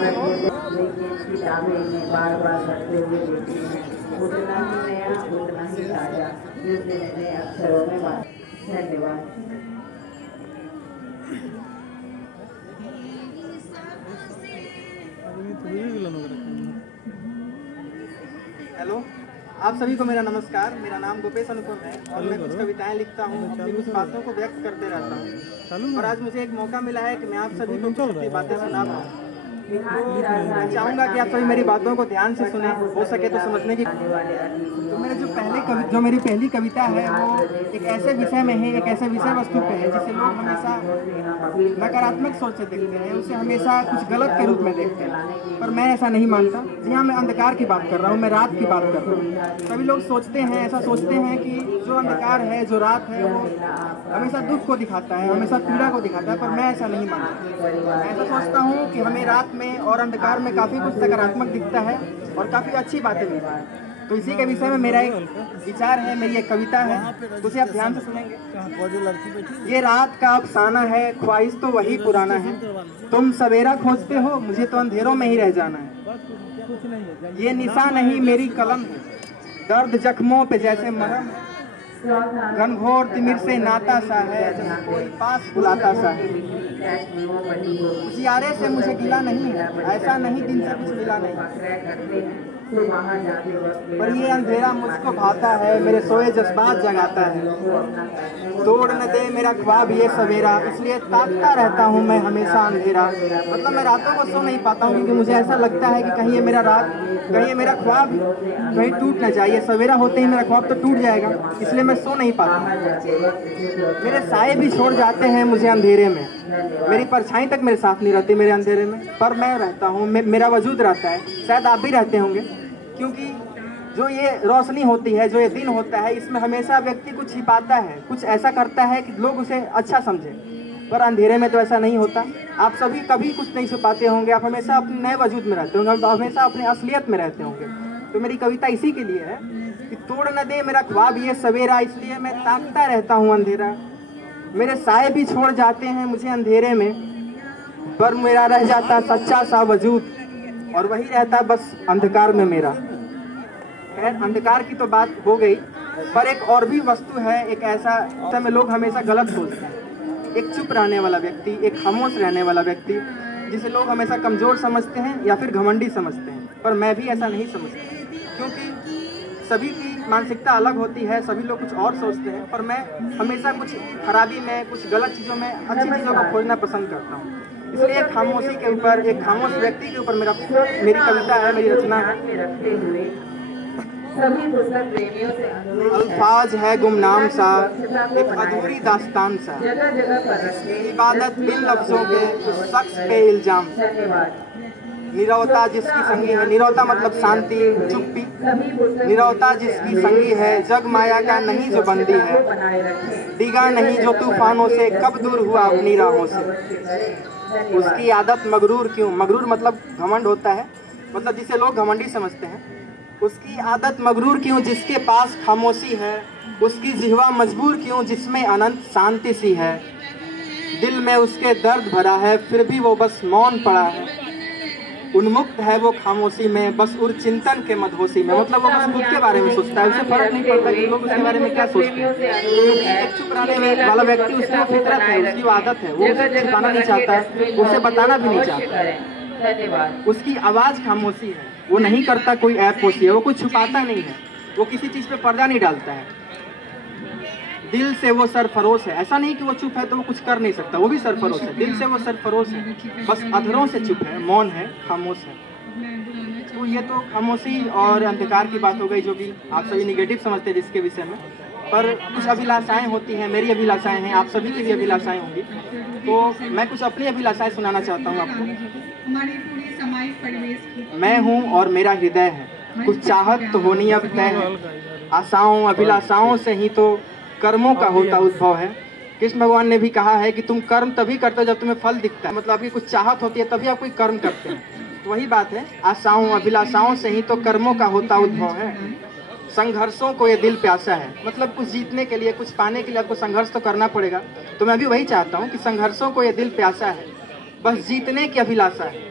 किताबें इन्हें बार बार पढ़ते हुए देती हैं, उतना ही नया उतना ही ताजा, जिस दिन इन्हें अक्षरों में बात। धन्यवाद। हेलो, आप सभी को मेरा नमस्कार। मेरा नाम गोपेश अनुपम है और मैं कुछ कविताएं लिखता हूँ, अपनी कुछ बातों को व्यक्त करते रहता हूँ और आज मुझे एक मौका मिला है कि मैं आप सभी को कुछ बातें सुना पाऊँ। मैं चाहूँगा कि आप सभी मेरी बातों को ध्यान से सुने, हो सके तो समझने की। तो मेरे जो मेरी पहली कविता है वो एक ऐसे विषय में है, एक ऐसे विषय वस्तु पे है जिसे लोग हमेशा नकारात्मक सोच से देखते हैं, उसे हमेशा कुछ गलत के रूप में देखते हैं, पर मैं ऐसा नहीं मानता। जी हाँ, मैं अंधकार की बात कर रहा हूँ, मैं रात की बात कर रहा हूँ। सभी लोग सोचते हैं, ऐसा सोचते हैं कि जो अंधकार है, जो रात है, वो हमेशा दुख को दिखाता है, हमेशा पीड़ा को दिखाता है, पर मैं ऐसा नहीं मानता। मैं ऐसा सोचता हूँ कि हमें रात में और अंधकार में काफ़ी कुछ सकारात्मक दिखता है और काफ़ी अच्छी बातें मिलती हैं। तो इसी के विषय में मेरा एक विचार है, मेरी एक कविता है, उसे आप ध्यान से सुनेंगे। ये रात का अफसाना है, ख्वाहिश तो वही पुराना है, तुम सवेरा खोजते हो, मुझे तो अंधेरों में ही रह जाना है। ये निशा नहीं मेरी कलम है, दर्द जख्मों पे जैसे मरहम है, घनघोर तिमिर से नाता सा है, जब कोई पास बुलाता सा है। उजियारे से मुझे गिला नहीं है, ऐसा नहीं दिन से कुछ मिला नहीं, पर ये अंधेरा मुझको भाता है, मेरे सोए जज्बात जगाता है। तोड़ न दे मेरा ख्वाब ये सवेरा, इसलिए ताकता रहता हूँ मैं हमेशा अंधेरा। मतलब मैं रातों को सो नहीं पाता हूँ क्योंकि मुझे ऐसा लगता है कि कहीं ये मेरा ख्वाब कहीं टूट न जाए। सवेरा होते ही मेरा ख्वाब तो टूट जाएगा, इसलिए मैं सो नहीं पाता। मेरे साए भी छोड़ जाते हैं मुझे अंधेरे में, मेरी परछाई तक मेरे साथ नहीं रहती मेरे अंधेरे में, पर मैं रहता हूँ, मेरा वजूद रहता है। शायद आप भी रहते होंगे, क्योंकि जो ये रोशनी होती है, जो ये दिन होता है, इसमें हमेशा व्यक्ति कुछ छिपाता है, कुछ ऐसा करता है कि लोग उसे अच्छा समझे, पर अंधेरे में तो ऐसा नहीं होता। आप सभी कभी कुछ नहीं छुपाते होंगे, आप हमेशा अपने नए वजूद में रहते होंगे, आप हमेशा अपनी असलियत में रहते होंगे। तो मेरी कविता इसी के लिए है कि तोड़ न दे मेरा ख्वाब ये सवेरा, इसलिए मैं ताकता रहता हूँ अंधेरा। मेरे साए भी छोड़ जाते हैं मुझे अंधेरे में, पर मेरा रह जाता सच्चा सा वजूद, और वही रहता बस अंधकार में मेरा। खैर, अंधकार की तो बात हो गई, पर एक और भी वस्तु है, एक ऐसा में लोग हमेशा गलत सोचते हैं। एक चुप रहने वाला व्यक्ति, एक खामोश रहने वाला व्यक्ति, जिसे लोग हमेशा कमज़ोर समझते हैं या फिर घमंडी समझते हैं, पर मैं भी ऐसा नहीं समझता, क्योंकि सभी की मानसिकता अलग होती है, सभी लोग कुछ और सोचते हैं, पर मैं हमेशा कुछ खराबी में, कुछ गलत चीज़ों में अच्छी चीज़ों को खोजना पसंद करता हूँ। इसलिए एक खामोशी के ऊपर, एक खामोश व्यक्ति के ऊपर मेरी कविता है, मेरी रचना है। अल्फाज है गुमनाम सा, एक अधूरी दास्तान सा, इबादत बिन लफ्जों के उस शख्स पे इल्जाम। नीरवता जिसकी संगी है, नीरवता मतलब शांति, चुप्पी। नीरवता जिसकी संगी है, जग माया का नहीं जो बंदी है, डिगा नहीं जो तूफानों से, कब दूर हुआ अपनी राहों से। उसकी आदत मगरूर क्यों, मगरूर मतलब घमंड होता है, मतलब जिसे लोग घमंडी समझते हैं। उसकी आदत मगरूर क्यों जिसके पास खामोशी है, उसकी जिह्वा मजबूर क्यों जिसमें अनंत शांति सी है। दिल में उसके दर्द भरा है, फिर भी वो बस मौन पड़ा है। उन्मुक्त है वो खामोशी में, बस उर चिंतन के मदहोशी में। मतलब वो बस खुद के बारे में सोचता है, उसे फर्क नहीं पड़ता कि लोग उसके बारे में क्या सोचते हैं। एक चुप रहने वाला व्यक्ति, उसकी वो फितरत है, उसकी वो आदत है, वो उसे छिपाना नहीं चाहता है, उसे बताना भी नहीं चाहता। उसकी आवाज़ खामोशी है, वो नहीं करता कोई ऐपपोशी है, वो कुछ छुपाता नहीं है, वो किसी चीज़ पे पर्दा नहीं डालता है। दिल से वो सरफरोश है, ऐसा नहीं कि वो चुप है तो वो कुछ कर नहीं सकता, वो भी सरफरोश है। दिल से वो सरफरोश है, बस अधरों से चुप है, मौन है, खामोश है। तो ये तो खामोशी और अंधकार की बात हो गई, जो कि आप सभी निगेटिव समझते हैं जिसके विषय में। पर कुछ अभिलाषाएं होती हैं, मेरी अभिलाषाएं हैं, आप सभी की भी अभिलाषाएं होंगी। तो मैं कुछ अपनी अभिलाषाएं सुनाना चाहता हूँ आपको। मैं हूँ और मेरा हृदय है, कुछ चाहत तो होनी अब तय है। आशाओं अभिलाषाओं से ही तो कर्मों का होता उद्भव है। कृष्ण भगवान ने भी कहा है कि तुम कर्म तभी करते हो जब तुम्हें फल दिखता है, मतलब आपकी कुछ चाहत होती है तभी आप कोई कर्म करते हैं। तो वही बात है, आशाओं अभिलाषाओं से ही तो कर्मों का होता उद्भव है। संघर्षों को ये दिल प्यासा है, मतलब कुछ जीतने के लिए, कुछ पाने के लिए आपको संघर्ष तो करना पड़ेगा। तो मैं भी वही चाहता हूँ कि संघर्षों को ये दिल प्यासा है, बस जीतने की अभिलाषा है।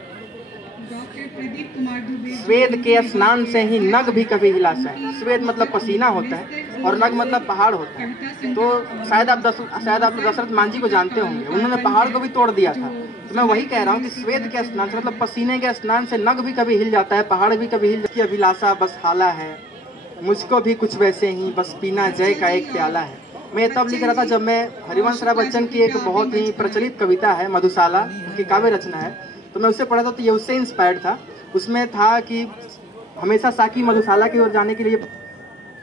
स्वेद के स्नान से ही नग भी कभी हिला सहे। स्वेद मतलब पसीना होता है और नग मतलब पहाड़ होता है। तो शायद आप दशरथ मान जी को जानते होंगे, उन्होंने पहाड़ को भी तोड़ दिया था। तो मैं वही कह रहा हूँ कि स्वेद के स्नान से मतलब पसीने के स्नान से नग भी कभी हिल जाता है, पहाड़ भी कभी हिल जाती है। अभिलाषा बस हाला है, मुझको भी कुछ वैसे ही, बस पीना जय का एक प्याला है। मैं तब लिख रहा था जब मैं हरिवंश राय बच्चन की एक बहुत ही प्रचलित कविता है मधुशाला, उनकी काव्य रचना है, तो मैं उससे पढ़ा था तो ये उससे इंस्पायर्ड था। उसमें था कि हमेशा साकी मधुशाला की ओर जाने के लिए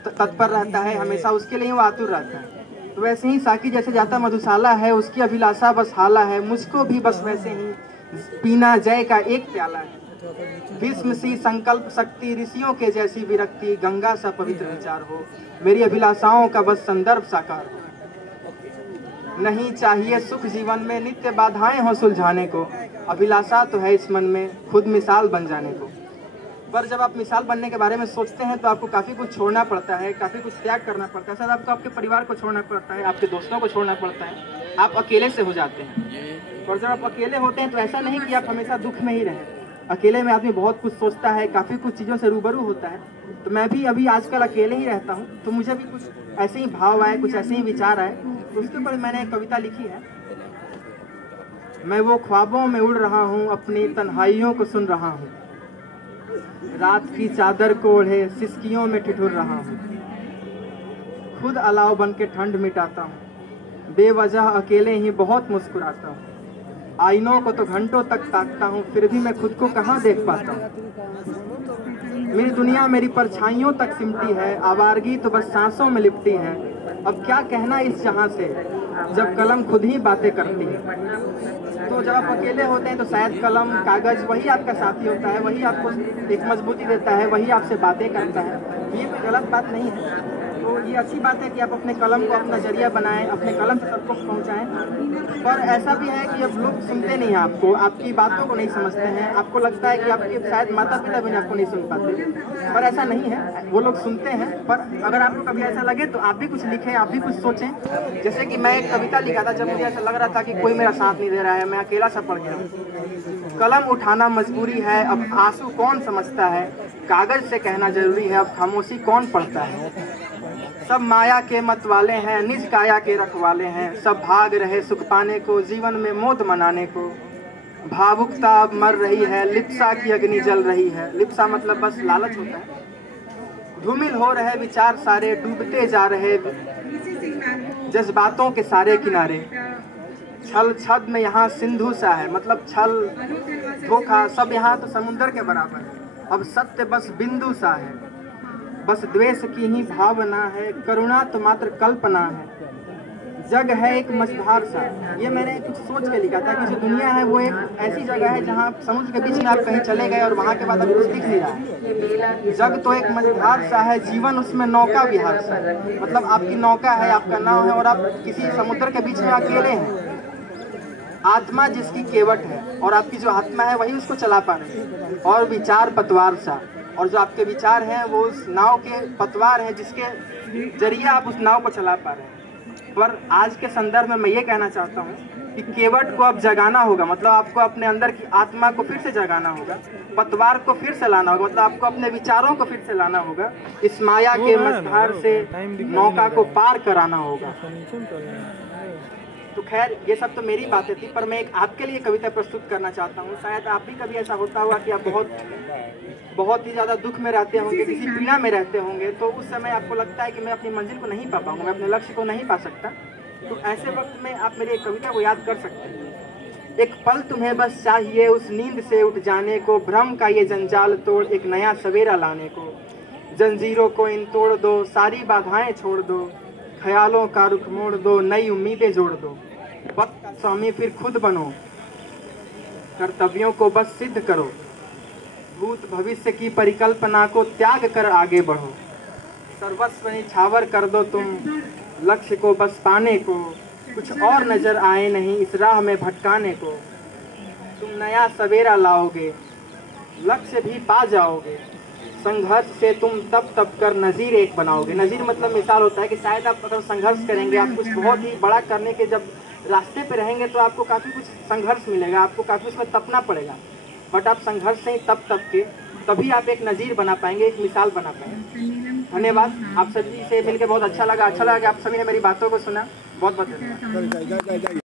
तत्पर रहता है, हमेशा उसके लिए वो आतुर रहता है। तो वैसे ही साकी जैसे जाता मधुशाला है, उसकी अभिलाषा बस हाला है, मुझको भी बस वैसे ही पीना जय का एक प्याला है। भीष्म सी संकल्प शक्ति, ऋषियों के जैसी विरक्ति, गंगा सा पवित्र विचार हो, मेरी अभिलाषाओं का बस संदर्भ साकार हो। नहीं चाहिए सुख जीवन में, नित्य बाधाएं हो सुलझाने को, अभिलाषा तो है इस मन में, खुद मिसाल बन जाने को। पर जब आप मिसाल बनने के बारे में सोचते हैं तो आपको काफ़ी कुछ छोड़ना पड़ता है, काफ़ी कुछ त्याग करना पड़ता है। शायद आपको आपके परिवार को छोड़ना पड़ता है, आपके दोस्तों को छोड़ना पड़ता है, आप अकेले से हो जाते हैं। और जब आप अकेले होते हैं तो ऐसा नहीं कि आप हमेशा दुख में ही रहें। अकेले में आदमी बहुत कुछ सोचता है, काफ़ी कुछ चीज़ों से रूबरू होता है। तो मैं भी अभी आजकल अकेले ही रहता हूँ, तो मुझे भी कुछ ऐसे ही भाव आए, कुछ ऐसे ही विचार आए, तो उसके ऊपर मैंने एक कविता लिखी है। मैं वो ख्वाबों में उड़ रहा हूँ, अपनी तन्हाइयों को सुन रहा हूँ, रात की चादर को ओढ़े सिसकियों में ठिठुर रहा हूँ, खुद अलाव बन के ठंड मिटाता हूँ, बेवजह अकेले ही बहुत मुस्कुराता हूँ, आईनों को तो घंटों तक ताकता हूँ, फिर भी मैं खुद को कहाँ देख पाता हूँ। मेरी दुनिया मेरी परछाइयों तक सिमटी है, आवारगी तो बस सांसों में लिपटी है। अब क्या कहना इस जहां से, जब कलम खुद ही बातें करती है। तो जब आप अकेले होते हैं तो शायद कलम कागज वही आपका साथी होता है, वही आपको एक मजबूती देता है, वही आपसे बातें करता है। ये कोई गलत बात नहीं है। तो ये अच्छी बात है कि आप अपने कलम को अपना जरिया बनाएं, अपने कलम से सबको पहुंचाएं। पर ऐसा भी है कि अब लोग सुनते नहीं हैं आपको, आपकी बातों को नहीं समझते हैं। आपको लगता है कि आपके शायद माता पिता भी आपको नहीं सुन पाते, पर ऐसा नहीं है। वो लोग सुनते हैं। पर अगर आपको कभी ऐसा लगे तो आप भी कुछ लिखें, आप भी कुछ सोचें। जैसे कि मैं एक कविता लिखा था जब मुझे ऐसा लग रहा था कि कोई मेरा साथ नहीं दे रहा है, मैं अकेला सा पड़ गया हूँ। कलम उठाना मजबूरी है, अब आंसू कौन समझता है, कागज से कहना जरूरी है, अब खामोशी कौन पढ़ता है। सब माया के मत वाले हैं, निज काया के रखवाले हैं, सब भाग रहे सुख पाने को, जीवन में मौत मनाने को। भावुकता अब मर रही है, लिप्सा की अग्नि जल रही है। लिप्सा मतलब बस लालच होता है। धूमिल हो रहे विचार सारे, डूबते जा रहे जज्बातों के सारे किनारे। छल छद में यहाँ सिंधु सा है, मतलब छल धोखा सब यहाँ तो समुद्र के बराबर है। अब सत्य बस बिंदु सा है, बस द्वेष की ही भावना है, करुणा तो मात्र कल्पना है। जग है एक मझधार सा, ये मैंने कुछ सोच के लिखा था कि जो दुनिया है वो एक ऐसी जगह है जहाँ समुद्र के बीच में आप कहीं चले गए और वहाँ के बाद अभी कुछ दिख नहीं रहा है। जग तो एक मझधार सा है, जीवन उसमें नौका विहार सा, मतलब आपकी नौका है, आपका नाव है और आप किसी समुद्र के बीच में अकेले हैं। आत्मा जिसकी केवट है और आपकी जो आत्मा है वही उसको चला पा रही है। और विचार पतवार सा, और जो आपके विचार हैं वो उस नाव के पतवार हैं जिसके जरिए आप उस नाव को चला पा रहे हैं। पर आज के संदर्भ में मैं ये कहना चाहता हूँ कि केवट को अब जगाना होगा, मतलब आपको अपने अंदर की आत्मा को फिर से जगाना होगा, पतवार को फिर से लाना होगा, मतलब आपको अपने विचारों को फिर से लाना होगा, इस माया के मझधार से नौका को पार कराना होगा। तो खैर ये सब तो मेरी बातें थी, पर मैं एक आपके लिए कविता प्रस्तुत करना चाहता हूँ। शायद आप भी कभी ऐसा होता होगा कि आप बहुत ही ज़्यादा दुख में रहते होंगे, किसी पीड़ा में रहते होंगे, तो उस समय आपको लगता है कि मैं अपनी मंजिल को नहीं पा पाऊंगा, मैं अपने लक्ष्य को नहीं पा सकता। तो ऐसे वक्त में आप मेरी एक कविता को याद कर सकते हैं। एक पल तुम्हें बस चाहिए उस नींद से उठ जाने को, भ्रम का ये जंजाल तोड़ एक नया सवेरा लाने को। जंजीरों को इन तोड़ दो, सारी बाधाएं छोड़ दो, ख्यालों का रुख मोड़ दो, नई उम्मीदें जोड़ दो। वक्त का स्वामी फिर खुद बनो, कर्तव्यों को बस सिद्ध करो, भूत भविष्य की परिकल्पना को त्याग कर आगे बढ़ो। सर्वस्व निछावर कर दो तुम, लक्ष्य को बस पाने को, कुछ और नजर आए नहीं इस राह में भटकाने को। तुम नया सवेरा लाओगे, लक्ष्य भी पा जाओगे, संघर्ष से तुम तब कर नज़ीर एक बनाओगे। नज़ीर मतलब मिसाल होता है कि शायद आप अगर संघर्ष करेंगे, आप कुछ बहुत ही बड़ा करने के जब रास्ते पे रहेंगे तो आपको काफ़ी कुछ संघर्ष मिलेगा, आपको काफ़ी उसमें तपना पड़ेगा। बट आप संघर्ष से तब के तभी आप एक नज़ीर बना पाएंगे, एक मिसाल बना पाएंगे। धन्यवाद। आप सभी से मिलकर बहुत अच्छा लगा कि आप सभी ने मेरी बातों को सुना। बहुत बहुत धन्यवाद।